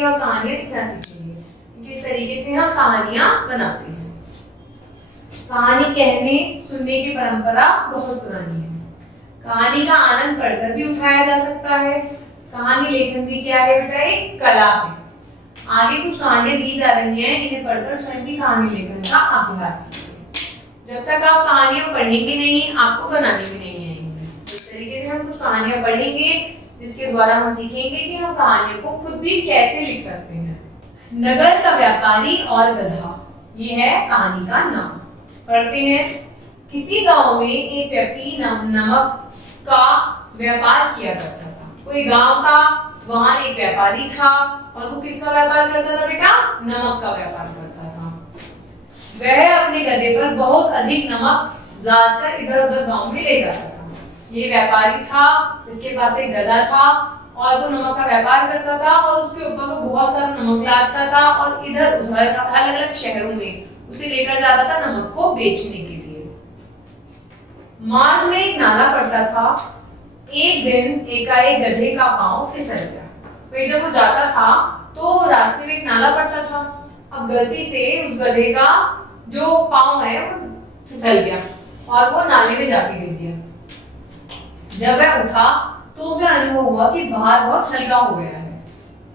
सीखेंगे और कहानियां लिखना सीखेंगे। किस तरीके से हम कहानियां बनाते हैं। कहानी कहने सुनने की परंपरा बहुत पुरानी है। कहानी का आनंद पढ़कर भी उठाया जा सकता है। कहानी लेखन भी क्या है बेटा, एक कला है। आगे कुछ कहानियां दी जा रही हैं, इन्हें पढ़कर स्वयं की कहानी लेखन का अभ्यास कीजिए। जब तक आप कहानियां पढ़ेंगे नहीं, आपको बनानी भी नहीं आएंगी। इस तरीके से हम कुछ कहानियां पढ़ेंगे जिसके द्वारा हम सीखेंगे कि हम कहानियों को खुद भी कैसे लिख सकते हैं। नगर का व्यापारी और गधा, ये है कहानी का नाम। पढ़ते हैं। किसी गांव में एक व्यक्ति नमक का व्यापार किया करता था। कोई गांव था, वहां एक व्यापारी था और वो किसका व्यापार करता था बेटा, नमक का व्यापार करता था। वह अपने गधे पर बहुत अधिक नमक लादकर इधर उधर गांव में ले जाता था। ये व्यापारी था, इसके पास एक गधा था और वो नमक का व्यापार करता था और उसके ऊपर वो बहुत सारा नमक लादता था और इधर उधर अलग अलग शहरों में उसे लेकर जाता था नमक को बेचने के लिए। मार्ग में एक नाला पड़ता था। एक दिन एकाएक गधे का पांव फिसल गया। वही जब वो जाता था तो रास्ते में एक नाला पड़ता था। अब गलती से उस गधे का जो पांव है वो फिसल गया और वो नाले में जाके गिर गया। जब वह उठा तो उसे अनुभव हुआ कि भार बहुत हल्का हो गया है।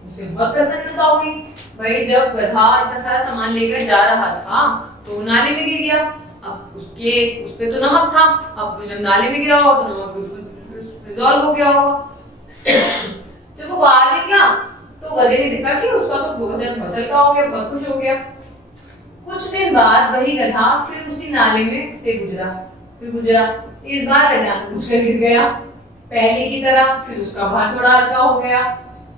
उसे बहुत प्रसन्नता हुई। भाई जब गधा इतना सारा सामान लेकर जा रहा था तो नाले में गिर गया। अब उस पे तो नमक था। अब वो जब नाले में गिरा होगा तो नमक बिल्कुल रिजॉल्व हो गया होगा। जब वो बाहर निकला तो गधे ने देखा कि उसका तो वजन बहुत हल्का हो गया, बहुत खुश हो गया। कुछ दिन बाद वही गधा फिर उसी नाले में से गुजरा। इस बार वह जानबूझकर गिर गया पहले की तरह। फिर उसका भार थोड़ा हल्का हो गया।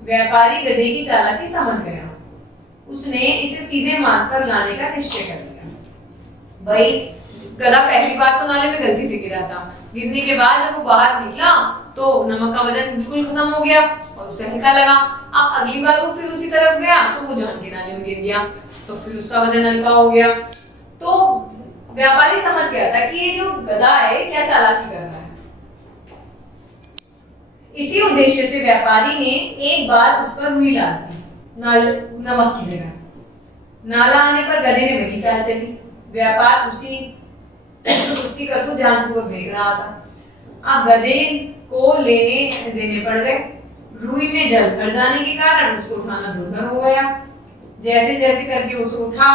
व्यापारी गधे की चालाकी समझ गया। उसने इसे सीधे मार्ग पर लाने का निश्चय कर लिया। भाई गधा पहली बार तो नाले में गलती से गिरा था। गिरने के बाद जब वो बाहर निकला तो नमक का वजन बिल्कुल खत्म हो गया और उसे हल्का लगा। अब अगली बार वो फिर उसी तरफ गया तो वो जान के नाले में गिर गया तो फिर उसका वजन हल्का हो गया। तो व्यापारी समझ गया था कि ये जो गधा है क्या चालाकी कर रहा है। इसी उद्देश्य से व्यापारी ने एक बार उस पर रुई ला दी नमक की जगह। नाला आने पर गधे ने वही चाल चली। व्यापार उसकी करतूत ध्यानपूर्वक देख रहा था। अब गधे को लेने देने पड़ गए। रुई में जल भर जाने के कारण उसको उठाना दुर्भर हो गया। जैसे जैसे करके उसे उठा,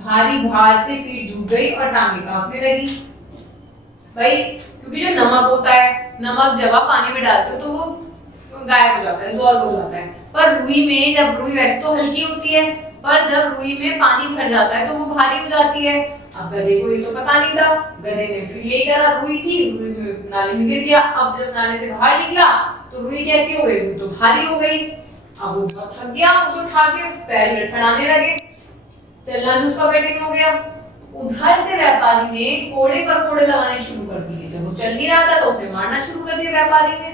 भारी भार से पीठ झुक गई और टांगे कांपने लगी। भाई क्योंकि जो नमक होता है, नमक जब आप पानी में डालते हो तो वो गायब हो जाता है, डिसॉल्व हो जाता है। पर रुई में जब रुई वैसे तो हल्की होती है, पर जब रुई में पानी भर जाता है तो वो भारी हो जाती है। अब गधे को ये तो पता नहीं था। गधे ने फिर यही करा, रुई थी, रुई में नाले में गिर गया। अब जब नाले से बाहर निकला तो रुई कैसी हो गई, रुई तो भारी हो गई। अब वो बहुत थक गया, उसे उठा के पैर लड़खड़ाने लगे। चलना भी उसका कठिन हो गया। उधर से व्यापारी ने कोड़े पर कोड़े लगाने शुरू कर दिए। जब वो चल नहीं रहा था तो उसने मारना शुरू कर दिया व्यापारी ने।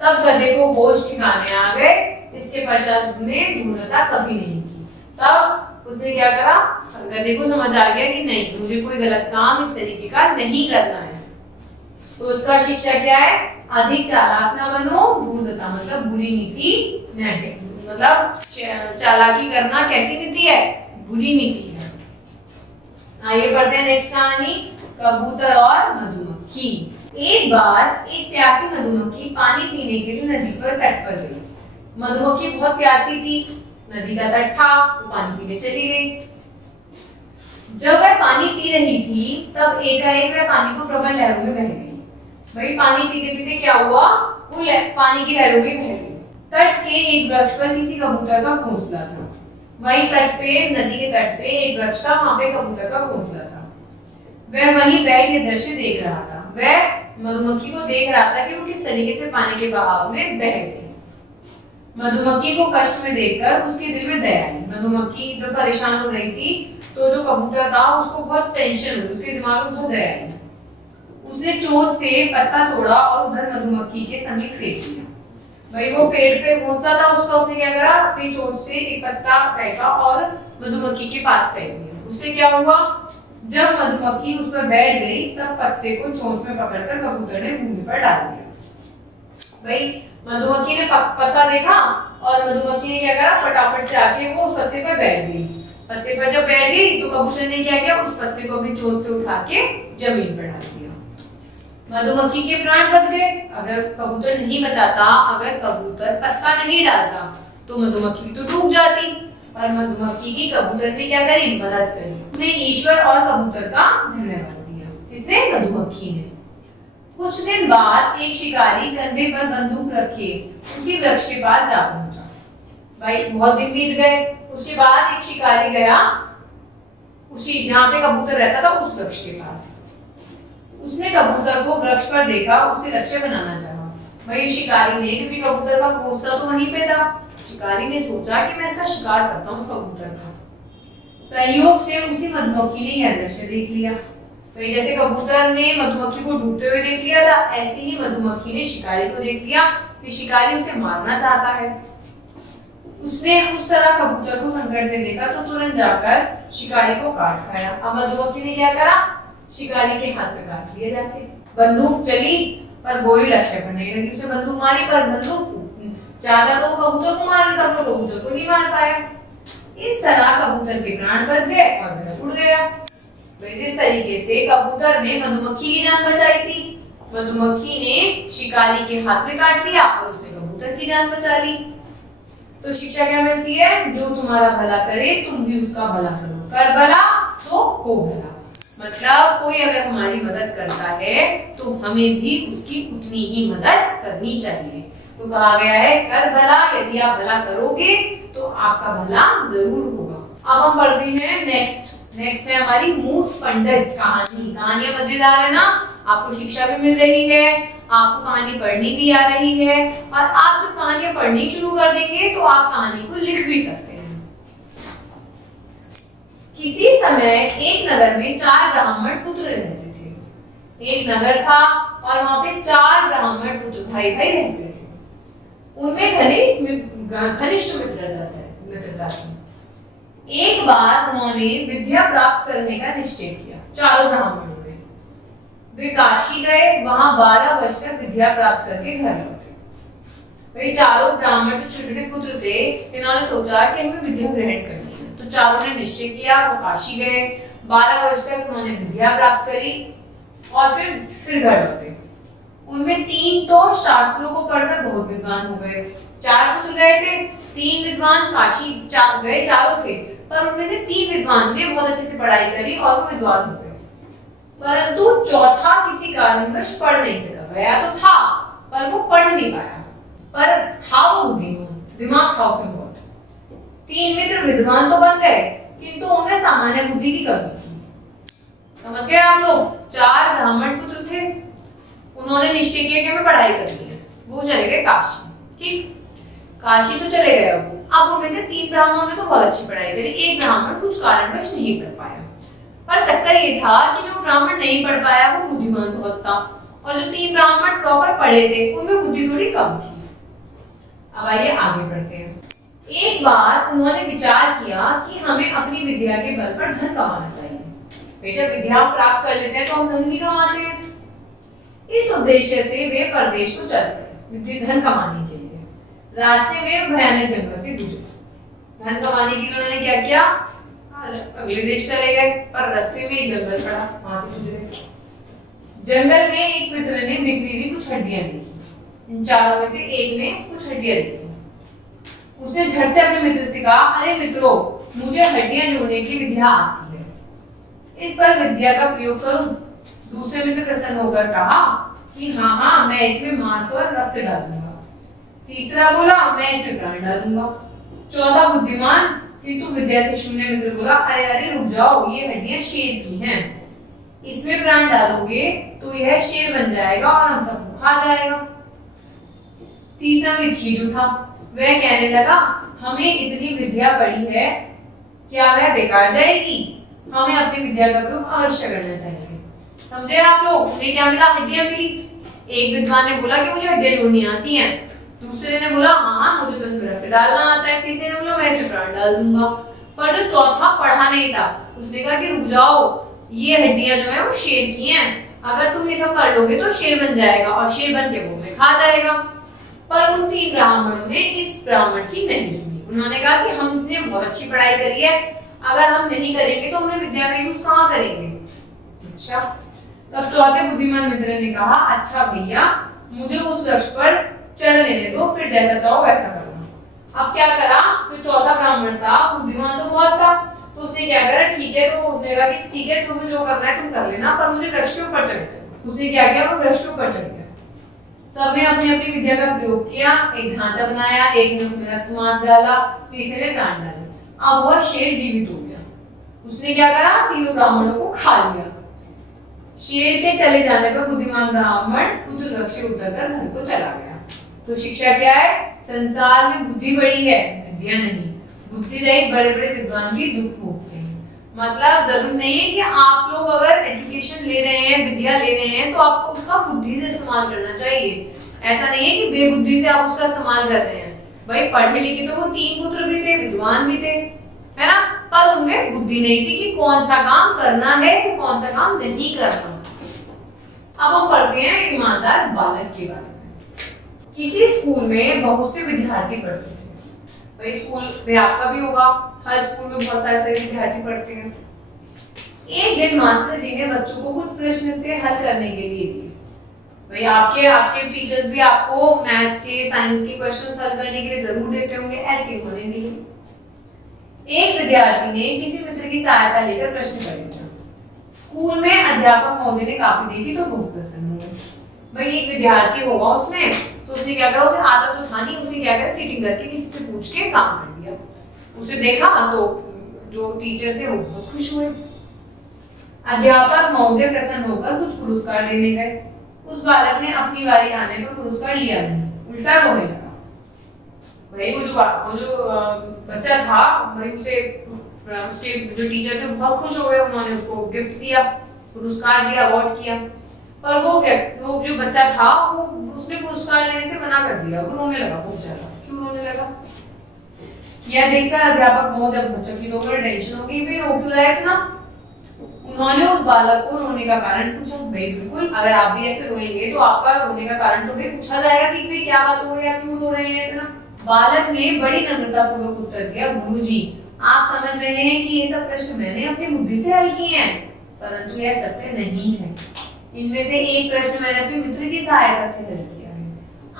तब गधे को होश ठिकाने आ गए। इसके पश्चात उसने धूर्तता कभी नहीं की। तब उसने क्या करा, गधे को समझ आ गया कि नहीं, मुझे कोई गलत काम इस तरीके का नहीं करना है। तो उसका शिक्षा क्या है, अधिक चालाक ना बनो। धूर्तता मतलब बुरी नीति नहीं, मतलब चालाकी करना कैसी नीति है, बुरी नीति है। आइए पढ़ते हैं नेक्स्ट कहानी, कबूतर और मधुमक्खी। एक बार एक प्यासी मधुमक्खी पानी पीने के लिए नदी पर तट पर गई। मधुमक्खी बहुत प्यासी थी। नदी का तट था, वो पानी पीने चली गई। जब वह पानी पी रही थी तब एकाएक वह पानी को प्रबल लहरों में बह गई। भाई पानी पीते पीते क्या हुआ, वो पानी की लहरों में बह गई। तट के एक वृक्ष पर किसी कबूतर का घोंसला था। वहीं तट पे, नदी के तट पे एक वृक्ष था, वहां पे कबूतर का घोंसला था। वह वहीं बैठ ये दृश्य देख रहा था। वह मधुमक्खी को देख रहा था कि वो किस तरीके से पानी के बहाव में बह गई। मधुमक्खी को कष्ट में देखकर उसके दिल में दया आई। मधुमक्खी जब परेशान हो रही थी तो जो कबूतर था उसको बहुत टेंशन हुई, उसके दिमाग में बहुत दया आई। उसने चोंच से पत्ता तोड़ा और उधर मधुमक्खी के समीप फेंक दिया। भाई वो पेड़ पे घूमता था, उसका उसने क्या करा, अपनी चोंच से एक पत्ता फेंका और मधुमक्खी के पास फेंक दिया। उससे क्या हुआ, जब मधुमक्खी उस पर बैठ गई तब पत्ते को चोंच में पकड़कर कबूतर ने भूमि पर डाल दिया। भाई मधुमक्खी ने पत्ता देखा और मधुमक्खी ने क्या करा, फटाफट से आके वो उस पत्ते पर बैठ गई। पत्ते पर जब बैठ गई तो कबूतर ने क्या किया, उस पत्ते को अपनी चोंच से उठा के जमीन पर डाल दिया। मधुमक्खी के प्राण बच गए। अगर कबूतर नहीं बचाता, अगर कबूतर पत्ता नहीं डालता तो मधुमक्खी तो डूब जाती। पर मधुमक्खी की कबूतर ने क्या करी, मदद करी। उसने ईश्वर और कबूतर का धन्यवाद दिया। किसने, मधुमक्खी ने। कुछ दिन बाद एक शिकारी कंधे पर बंदूक रखे उसी वृक्ष के पास जा पहुंचा। भाई बहुत दिन बीत गए। उसके बाद एक शिकारी गया उसी जहां पे कबूतर रहता था उस वृक्ष के पास। उसने कबूतर को वृक्ष पर देखा, उसे लक्ष्य बनाना चाहा। भाई शिकारी ने, क्योंकि कबूतर का घोंसला तो वहीं पे था, शिकारी ने सोचा कि मैं इसका शिकार करता हूँ, उस कबूतर का। संयोग से उसी मधुमक्खी ने यह दृश्य देख लिया। भाई जैसे कबूतर ने मधुमक्खी को डूबते हुए देख लिया था, ऐसे ही मधुमक्खी ने शिकारी को देख लिया कि शिकारी उसे मारना चाहता है। उसने उस तरह कबूतर को संकट में देखा तो तुरंत जाकर शिकारी को काट खाया। अब मधुमक्खी ने क्या करा, शिकारी के हाथ में काट लिया जाके। बंदूक चली पर गोली लक्ष्य पर नहीं लगी। उसने बंदूक मारी पर बंदूक चाहता तो वो कबूतर को मार लेता, वो कबूतर को नहीं मार पाया। इस तरह कबूतर के प्राण बच गए और वह उड़ गया। जिस तरीके से कबूतर ने मधुमक्खी की जान बचाई थी, मधुमक्खी ने शिकारी के हाथ में काट लिया और उसने कबूतर की जान बचा ली। तो शिक्षा क्या मिलती है, जो तुम्हारा भला करे तुम भी उसका भला करो, कर भला तो हो भला। मतलब कोई अगर हमारी मदद करता है तो हमें भी उसकी उतनी ही मदद करनी चाहिए। तो कहा गया है कर भला, यदि आप भला करोगे तो आपका भला जरूर होगा। अब हम पढ़ते हैं नेक्स्ट है हमारी मूक पंडित कहानी। कहानियां मजेदार है ना, आपको शिक्षा भी मिल रही है, आपको कहानी पढ़नी भी आ रही है, और आप जब कहानियां पढ़नी शुरू कर देंगे तो आप कहानी को लिख भी सकते हैं। किसी समय एक नगर में 4 ब्राह्मण पुत्र रहते थे। एक नगर था और वहां पे 4 ब्राह्मण पुत्र भाई रहते थे। उनमें घनिष्ठ मित्रता थी। एक बार उन्होंने विद्या प्राप्त करने का निश्चय किया। चारों ब्राह्मणों ने वे काशी गए, वहां 12 वर्ष तक विद्या प्राप्त करके घर लौटे। वे चारों ब्राह्मण जो छोटे पुत्र थे, इन्होंने सोचा कि हमें विद्या ग्रहण करनी है, तो चारों ने निश्चय किया, वो काशी गए, 12 वर्ष तक उन्होंने विद्या प्राप्त करी और फिर घर लौटे। उनमें 3 तो शास्त्रों को पढ़कर बहुत विद्वान हो गए। 4 पुत्र गए थे, 3 विद्वान काशी गए, चारों थे, पर उनमें से 3 विद्वान ने बहुत अच्छे से पढ़ाई करी और वो विद्वान हो गए। परंतु चौथा किसी कारणवश पढ़ नहीं सका। गया तो था पर वो पढ़ नहीं पाया, पर था वो बुद्धिमान, दिमाग था उसमें बहुत। 3 मित्र विद्वान तो बन गए किंतु उनमें सामान्य बुद्धि की कमी थी। समझ गए आप लोग? 4 ब्राह्मण पुत्र थे, उन्होंने निश्चय किया कि हमें पढ़ाई करनी है, वो चले गए काशी। ठीक, काशी तो चले गए। अब उनमें से 3 ब्राह्मणों ने तो बहुत अच्छी पढ़ाई करी, एक ब्राह्मण कुछ कारणवश नहीं पढ़ पाया। पर चक्कर ये था कि जो ब्राह्मण नहीं पढ़ पाया वो बुद्धिमान बहुत था, और जो 3 ब्राह्मण प्रॉपर पढ़े थे उनमें बुद्धि थोड़ी कम थी। अब आइए आगे बढ़ते हैं। एक बार उन्होंने विचार किया कि हमें अपनी विद्या के बल पर धन कमाना चाहिए। जब विद्या प्राप्त कर लेते हैं तो हम धन भी कमाते हैं। इस उद्देश्य से वे परदेश को चल पड़े धन कमाने के लिए। रास्ते में भयानक जंगल से गुजरे। धन कमाने के लिए उन्होंने क्या किया, अगले देश चले गए, पर रास्ते में एक जंगल पड़ा, वहां से गुजरे। जंगल में एक मित्र ने बिखरी हुई कुछ हड्डियां देखी। इन चारों में से एक ने कुछ हड्डियां देखी। उसने झट से अपने मित्र से कहा, अरे मित्रों, मुझे हड्डियां जोड़ने की विद्या आती है, इस पर विद्या का प्रयोग करूं? दूसरे मित्र प्रसन्न होकर कहा कि हाँ, मैं इसमें मांस और रक्त डालूंगा। तीसरा बोला, मैं इसमें प्राण डालूंगा। चौथा बुद्धिमान किंतु विद्या से शून्य मित्र बोला, अरे रुक जाओ, ये हड्डियां शेर की हैं, इसमें प्राण डालोगे तो यह शेर बन जाएगा और हम सबको खा जाएगा। तीसरा मित्र जो था वह कहने लगा, हमें इतनी विद्या पढ़ी है, क्या वह बेकार जाएगी? हमें अपनी विद्या का प्रयोग अवश्य करना चाहिए। समझे आप लोग? उन्हें क्या मिला? हड्डियां मिली। एक विद्वान ने बोला कि मुझे हड्डियां जोड़नी आती हैं, दूसरे ने बोला हाँ मुझे तो इसमें रक्त डालना आता है, तीसरे ने बोला मैं इसमें प्राण डाल दूंगा। पर जो चौथा पढ़ा नहीं था उसने कहा कि रुक जाओ, ये हड्डियां जो है वो शेर की हैं, अगर तुम ये सब कर लोगे तो शेर बन जाएगा और शेर बन के वो हमें खा जाएगा। पर उन 3 ब्राह्मणों ने इस ब्राह्मण की नहीं सुनी। उन्होंने कहा कि हमने बहुत अच्छी पढ़ाई करी है, अगर हम नहीं करेंगे तो हमने विद्या का यूज कहाँ करेंगे। अच्छा, तब चौथे बुद्धिमान मित्र ने कहा, अच्छा भैया मुझे उस वृक्ष पर चढ़ लेने दो, फिर जैसा चाहो वैसा करना। अब क्या करा, तो चौथा ब्राह्मण था, बुद्धिमान तो बहुत था, तो उसने क्या करा, ठीक है, तो उसने कहा कि ठीक है तुम्हें जो करना है तुम कर लेना, पर मुझे वृक्ष के ऊपर चढ़। उसने क्या किया, वो वृक्ष के ऊपर चढ़ गया। सबने अपनी अपनी विद्या का प्रयोग किया, एक ढांचा बनाया, एक ने उसमें रक्त-मांस डाला, तीसरे ने प्राण डाले। अब वह शेर जीवित हो गया। उसने क्या करा, तीनों ब्राह्मणों को खा लिया। शेर के चले जाने पर बुद्धिमान ब्राह्मण उस वृक्ष से उतरकर घर को चला गया। तो शिक्षा क्या है, संसार में बुद्धि बड़ी है, विद्या नहीं। बुद्धि रहित बड़े बड़े विद्वान भी दुख भोगते हैं। मतलब जरूर नहीं है कि आप लोग अगर एजुकेशन ले रहे हैं, विद्या ले रहे हैं, तो आपको उसका बुद्धि से इस्तेमाल करना चाहिए। ऐसा नहीं है कि बेबुद्धि से आप उसका इस्तेमाल कर रहे हैं। भाई पढ़े लिखे तो वो 3 पुत्र भी थे, विद्वान भी थे, है ना, पर उनमें बुद्धि नहीं थी कि कौन सा काम करना है, कौन सा काम नहीं करना। अब हम पढ़ते हैं ईमानदार बालक के बारे में। किसी स्कूल में बहुत से विद्यार्थी पढ़ते थे। भाई स्कूल में आपका भी होगा, हर स्कूल में बहुत सारे विद्यार्थी पढ़ते हैं। एक दिन मास्टर जी ने बच्चों को कुछ प्रश्न से हल करने के लिए दिए। भाई आपके टीचर्स भी आपको मैथ्स के, साइंस के क्वेश्चंस हल करने के लिए जरूर देते होंगे, ऐसे उन्होंने दिए। एक विद्यार्थी ने किसी मित्र की सहायता लेकर प्रश्न कर लिया। स्कूल में अध्यापक महोदय ने काफी देखी तो बहुत प्रसन्न हुए। भाई एक विद्यार्थी होगा उसमें, तो उसने क्या करा, उसे आता तो था नहीं, उसने क्या करा, चीटिंग करके किसी से पूछ के काम कर दिया। उसे देखा तो जो टीचर थे वो बहुत खुश हुए। अध्यापक महोदय प्रसन्न होकर कुछ पुरस्कार देने गए। उस बालक ने अपनी बारी आने पर पुरस्कार लिया नहीं, उल्टा रोने लगा। भाई वो जो बच्चा था, भाई उसके जो टीचर थे बहुत खुश हो गए, उन्होंने उसको गिफ्ट दिया, पुरस्कार दिया, अवार्ड किया। पर वो जो बच्चा था, वो उसने पुरस्कार लेने से मना कर दिया। वो रोने लगा बहुत ज्यादा। क्यों रोने लगा? यह देखकर अध्यापक महोदय बहुत चकित होकर टेंशन हो गई, भाई रो क्यों रहा है इतना। उन्होंने उस बालक को रोने का कारण पूछा। भाई बिल्कुल, अगर आप भी ऐसे रोएंगे तो आपका रोने का कारण तो भी पूछा जाएगा कि भाई क्या बात हो गई, आप क्यों रो रहे हैं इतना। बालक ने बड़ी नम्रता पूर्वक उत्तर दिया, गुरुजी आप समझ रहे हैं कि ये सब प्रश्न मैंने अपनी बुद्धि से हल किए हैं, परंतु यह सत्य नहीं है। इनमें से एक प्रश्न मैंने अपने मित्र की सहायता से हल किया है।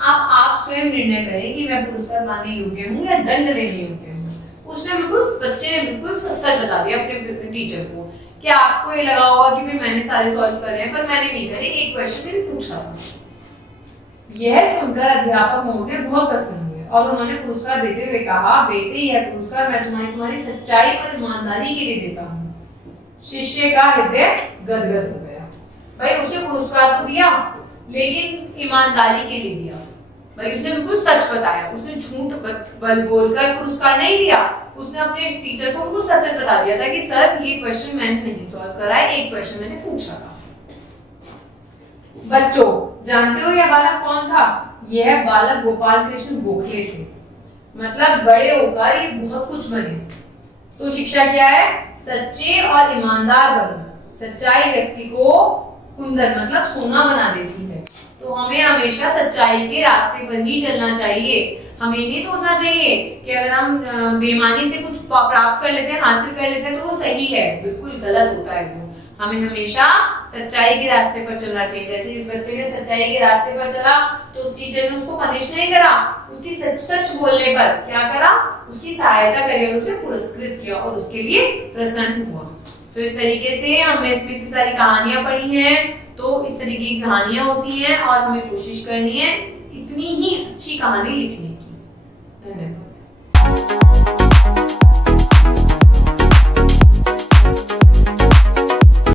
अब आप स्वयं निर्णय करें कि मैं पुरस्कार पाने योग्य हूँ या दंड लेने योग्य हूँ। उसने बच्चे ने बिल्कुल सच बता दिया अपने टीचर को कि आपको ये लगा होगा कि मैंने सारे सॉल्व करे हैं, पर मैंने नहीं करे, एक क्वेश्चन मैंने पूछा था। यह सुनकर अध्यापक महोदय बहुत प्रसन्न हुए और उन्होंने पुरस्कार देते हुए कहा, बेटे यह पुरस्कार मैं तुम्हारी सच्चाई और ईमानदारी के लिए देता हूँ। शिष्य का हृदय गदगद हो गया। भाई उसे पुरस्कार तो दिया, लेकिन ईमानदारी के लिए दिया। भाई उसने बिल्कुल सच बताया, उसने झूठ बोलकर पुरस्कार नहीं लिया। उसने अपने टीचर को बिल्कुल सच बता दिया था कि सर ये क्वेश्चन मैंने नहीं सॉल्व करा है, एक क्वेश्चन मैंने पूछा था। बच्चों जानते हो यह बालक कौन था? यह बालक गोपाल कृष्ण गोखले थे। मतलब बड़े होकर ये बहुत कुछ बने। तो शिक्षा क्या है? सच्चे और ईमानदार बनो। सच्चाई व्यक्ति को कुंदन मतलब सोना बना देती है। तो हमें हमेशा सच्चाई के रास्ते पर ही चलना चाहिए। हमें नहीं सोचना चाहिए कि अगर हम बेईमानी से कुछ प्राप्त कर लेते हैं, हासिल कर लेते हैं तो वो सही है। बिल्कुल गलत होता है वो। हमें हमेशा सच्चाई के रास्ते पर चलना चाहिए। जैसे इस बच्चे ने सच्चाई के रास्ते पर चला तो उस टीचर ने उसको पनिश नहीं करा, उसकी सच बोलने पर क्या करा, उसकी सहायता करी और उसे पुरस्कृत किया और उसके लिए प्रसन्न हुआ। तो इस तरीके से हमने इसमें इतनी सारी कहानियां पढ़ी हैं। तो इस तरीके की कहानियां होती हैं और हमें कोशिश करनी है इतनी ही अच्छी कहानी लिखने की। धन्यवाद।